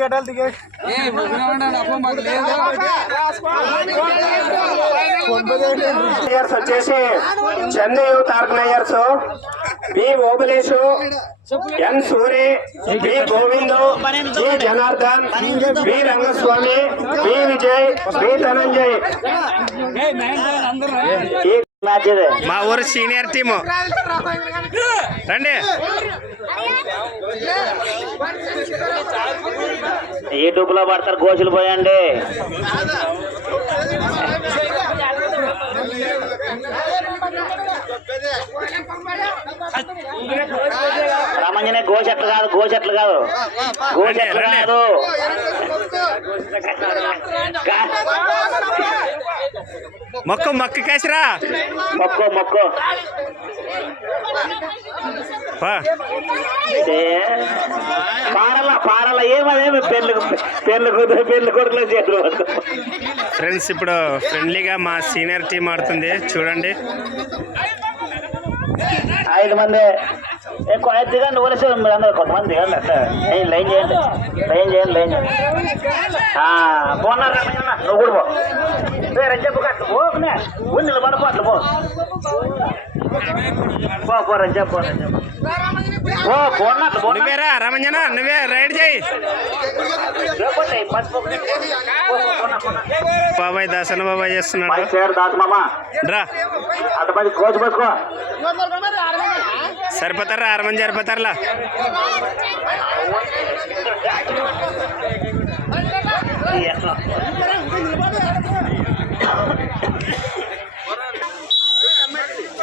కట్టాలి ప్లేయర్స్ వచ్చేసి Chennai organisers B Obulesu N Suri B Govindu G Janardhan B Rangaswamy B Vijay B Dhananjay మా ఊరు senior team. రండి. యూట్యూబ్లో పడతారు? గోచులు పోయండి. రమంజనే గోచెట్లు కాదు గోచెట్లు కాదు. గోచెట్లు. కాదు. మొక్కు మొక్కు కేసరా. మొక్కో మొక్కో. పారల పారల. ఏమదేమి పెళ్ళి పెళ్ళి కూతురు పెళ్ళి కొడుకులో చేతులు. ఫ్రెండ్స్ ఇప్పుడు ఫ్రెండ్లీగా మా సీనియర్ టీం ఆడుతుంది. చూడండి. ఐదు మంది. ఎక్కువ దిగండి వలస మీరు అందరు కొంతమంది దిగండి అట్లా లైన్ చేయండి లైన్ చేయండి లైన్ చేయండి ఆ, పోన్నారు నువ్వు కూడా పో. రే రంజప్ప కట్టు పోకునే ఉండి పడిపో అట్లా పో. పో పో రంజప్ప పో రంజప్ప పో పోన్నట్లు పో నువ్వేరా రమంజన నువ్వే రైడ్ చేయి. బాబాయ్ దాసన బాబాయ్ చేస్తున్నాడు. రా. అటు పది కోచ్ పట్టుకో. సరిపోతారా? ఆరు మంది సరిపోతారులా?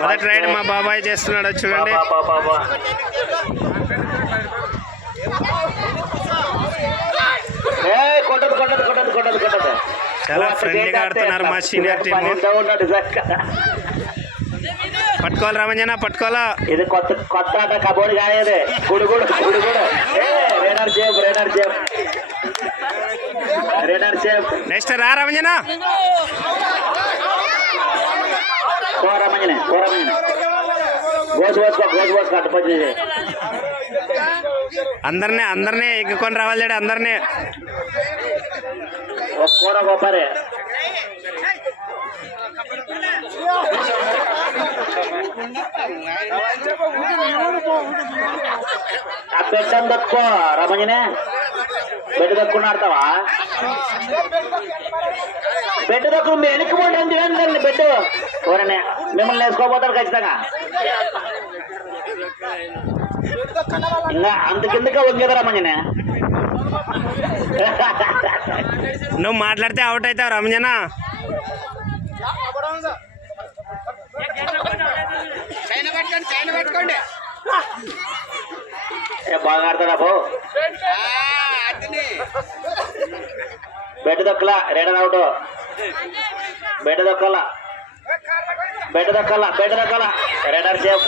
మొదటి రైడ్ మా బాబాయ్ చేస్తున్నాడు చూడండి. చాలా ఫ్రెండ్లీగా ఆడుతున్నారు మా సీనియర్ టీము. పట్టుకోవాలి రమంజన పట్టుకోవాలా? ఇది కొత్త కొత్త ఆట కబోర్డ్ కాలేదు గుడుగుడు గుడుగుడు రేడర్ చేప్ నెక్స్ట్ రా రమంజన. కోరమంజనే కోరమంజనే గోజు పోసుకో గోజు పోసుకో అట్టపచ్చి అందరినీ అందరినీ ఎగ్గుకొని రావాలి చూడు, అందరినీ. ఒక కూర గొప్పరే. పెట్టని తక్కువ రమణినే బెడ్ దక్కుని ఆడతావా బెడ్ దక్కు మీ వెనక్కి పోటీ అండి బెడ్ ఎవరనే మిమ్మల్ని వేసుకోపోతారు ఖచ్చితంగా ఇంకా అంత కిందకే వంగేదా రమణినే నువ్వు మాట్లాడితే అవుట్ అవుతావు రమంజన ఏ బాగా ఆడతాడా పో. బెడ్ దక్కలా రేడర్ అవుట్. బెడ్ దక్కలా. బెడ్ దక్కలా బెడ్ దక్కలా. Raider safe.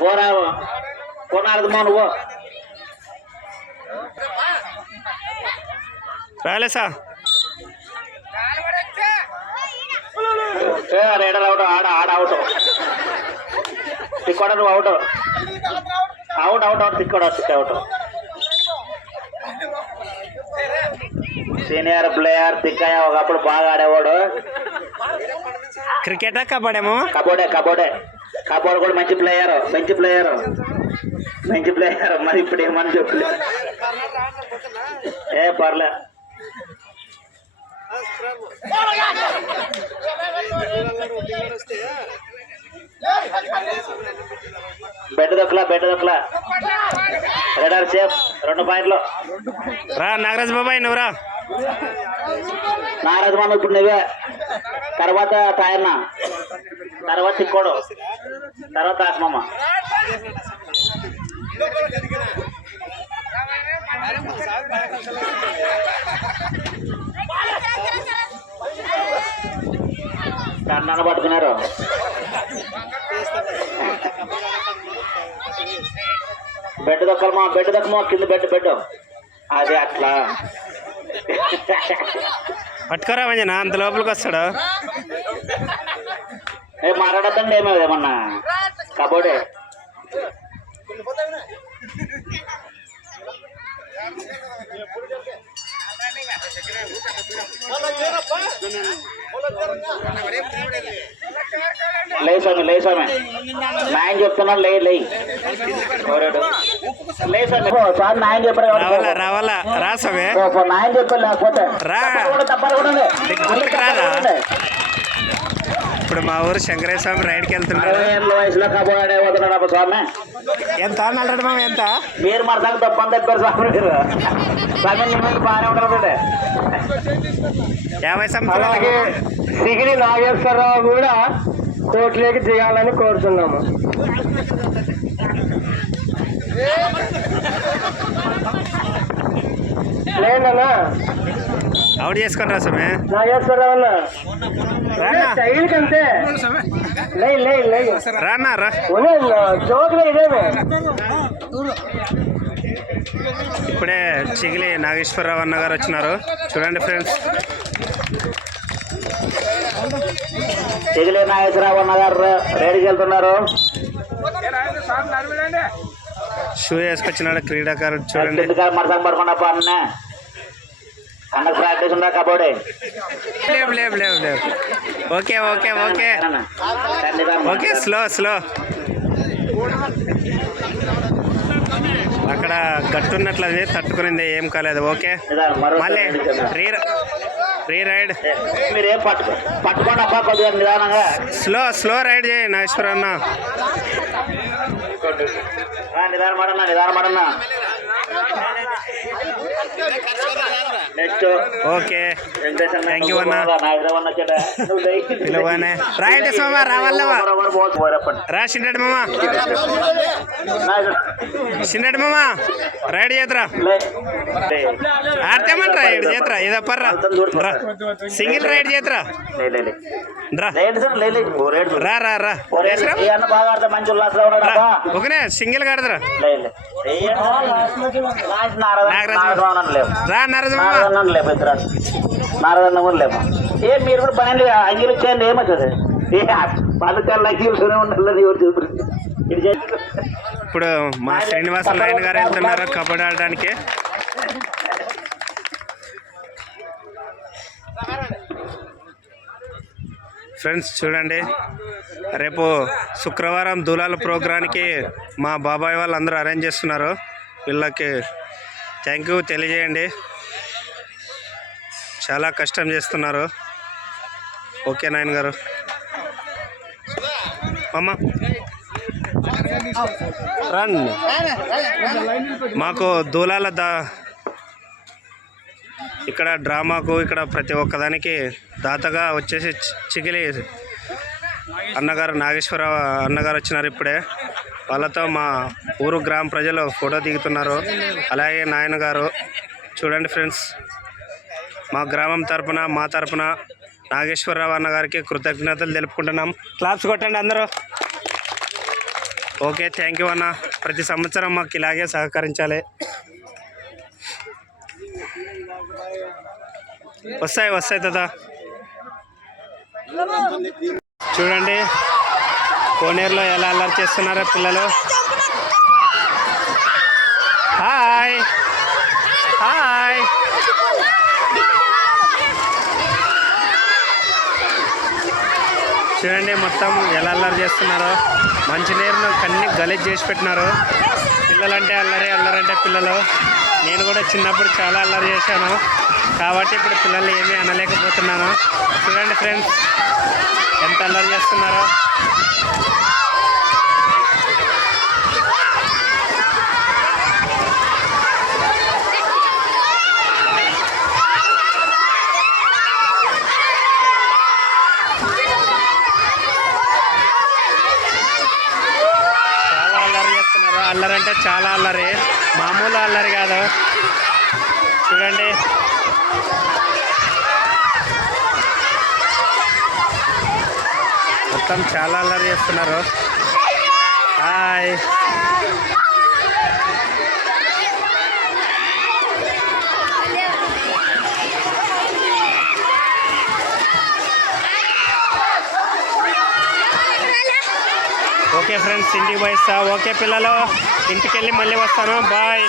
పోరా పోనారదు మా నువ్వు రాలేసా? ఏ రేడర్ అవుట్ ఆడ ఆడ అవుట్. తిక్కోడ నువ్వు అవుట్? అవుట్ అవుట్ అవుట్ తిక్కోడ తిక్క అవుట్. సీనియర్ ప్లేయర్ తిక్కయ్య ఒకప్పుడు బాగా ఆడేవాడు. క్రికెటా కబడ్డేమో? కబోర్డే కబోర్డే కబోర్డ్ కూడా మంచి ప్లేయర్ మంచి ప్లేయర్ మంచి ప్లేయర్ మరి ఇప్పుడు ఏమని చెప్పలే. ఏ పర్లే. బెడ్ దొక్కలా బెడ్ దొక్కలా. రెడర్ సేఫ్ రెండు పాయింట్లు. రా నాగరాజ్ బాబాయ్ నువ్వు రా. నారాజు మామ ఇప్పుడు నువ్వే. తర్వాత టాయన్న తర్వాత తిక్కోడు తర్వాత ఆసమమ్మ కన్నాను పట్టుకున్నారు. బెడ్ దొక్కలమా బెడ్ దక్కమా కింద బెడ్ బెడ్. అదే అట్లా. పట్టుకోరా రమంజన అంత లోపలికి వస్తాడు. ఏ మాట్లాడద్దండి ఏమో ఏమన్నా. కబోర్డే. లే స్వామి లే స్వామి నాయన చెప్తున్నాడు లే లే? లే స్వామి స్వామి నాయన కాబట్టి రావాలా రావాలా రా స్వామి నాయన లేకపోతే రా. రాదా? ఇప్పుడు మా ఊరు శంకరయ్య స్వామి రైడ్కి స్వామి? ఎంత మామ ఎంత? మీరు మన దాకా తప్పని తప్పారు స్వామి మీరు. స్వామి నిమ్మకి బాగానే ఉండదు యాభై సంవత్సరాలు. అలాగే సిగిరి నాగేశ్వరరావు కూడా కోర్టులోకి దిగాలని కోరుతున్నాము. లేదన్నా. అవుట్ చేసుకొని రా స్వామి? నాగేశ్వరరావు అన్న. స్టైల్ కంటే. లై లై లై. రానా రా. జోకులు ఇదేమే. ఇప్పుడే చిగిలి నాగేశ్వరరావు అన్న గారు వచ్చినారు. చూడండి ఫ్రెండ్స్ తెగిలే నాగేశ్వరరావు అన్న గారు రేడికి వెళ్తున్నారు. షూ వేసుకొచ్చినాడు క్రీడాకారుడు చూడండి. మరసం పడకుండా అన్న అన్నకు ప్రాక్టీస్ ఉందా కబోర్డే లేవు లేవు లేవు లేవు. Okay okay okay. Okay slow slow. అక్కడ గట్టున్నట్లు అది తట్టుకునింది ఏం కాలేదు ఓకే. మళ్ళీ రీ రీ రైడ్. మీరేం పట్టు పట్టుకోండి అబ్బా కొద్దిగా నిదానంగా స్లో స్లో రైడ్ చేయి నాగేశ్వర అన్న. ఆ, నిదానం నిదానం ఓకే Thank you అన్న. పిలవనే రైట్ సోమ రావాలవా. రా చిన్నటి మామ. చిన్నటి మామ రైడ్. లే. ఆడతామంట్రా రైడ్ చేద్రా ఇదో పర్రా సింగిల్ రైడ్ లే. రా. రా రా. ఒకనే సింగిల్ కడదరా నాగరాజు. నాగరాజు. రా మామ నారదన్న లేవు ఇద్దరు. నారదన్న కూడా లేవు. ఏ మీరు కూడా పని అంగిలు ఇచ్చేయండి ఏమవుతుంది ఏ పథకాలు అంగిలుతూనే ఉండాలి ఎవరు చేసి ఇప్పుడు మా శ్రీనివాస నాయన గారు వెళ్తున్నారు కబడ్డీ ఆడడానికి. ఫ్రెండ్స్ చూడండి. రేపు శుక్రవారం దూలాల ప్రోగ్రాంకి మా బాబాయ్ వాళ్ళు అందరూ అరేంజ్ చేస్తున్నారు. వీళ్ళకి థ్యాంక్ యూ తెలియజేయండి. చాలా కష్టం చేస్తున్నారు. ఓకే నాయన్ గారు. అమ్మ. రండి. మాకు దూలాల దా ఇక్కడ డ్రామాకు ఇక్కడ ప్రతి ఒక్కదానికి దాతగా వచ్చేసి చి- చిగిలి అన్నగారు నాగేశ్వర అన్నగారు వచ్చినారు ఇప్పుడే. వాళ్ళతో మా ఊరు గ్రామ ప్రజలు ఫోటో దిగుతున్నారు. అలాగే నాయన గారు. చూడండి ఫ్రెండ్స్. మా గ్రామం తరపున మా తరపున నాగేశ్వరరావు అన్నగారికి కృతజ్ఞతలు తెలుపుకుంటున్నాం. క్లాప్స్ కొట్టండి అందరూ. ఓకే థ్యాంక్ యూ అన్న. ప్రతి సంవత్సరం మాకు ఇలాగే సహకరించాలి. వస్తాయి వస్తాయి కదా చూడండి కోనేరులో ఎలా అల్లరి చేస్తున్నారో పిల్లలు. హాయ్ హాయ్ చూడండి మొత్తం ఎలా అల్లరి చేస్తున్నారో. మంచినీరును కన్ని గలీజ్ చేసి పెట్టినారు. పిల్లలంటే అల్లరి అల్లరంటే పిల్లలు. నేను కూడా చిన్నప్పుడు చాలా అల్లరి చేశాను. కాబట్టి ఇప్పుడు పిల్లలు ఏమీ అనలేకపోతున్నాను. చూడండి ఫ్రెండ్స్ ఎంత అల్లరి చేస్తున్నారో చాలా అల్లరి అల్లరి అంటే చాలా అల్లరి. మామూలు అల్లరి కాదు. చూడండి. మొత్తం చాలా అల్లరి చేస్తున్నారు. హాయ్ ఓకే ఫ్రెండ్స్ ఇంటికి పోయిస్తా. ఓకే పిల్లలు ఇంటికి వెళ్ళి మళ్ళీ వస్తాను. బాయ్.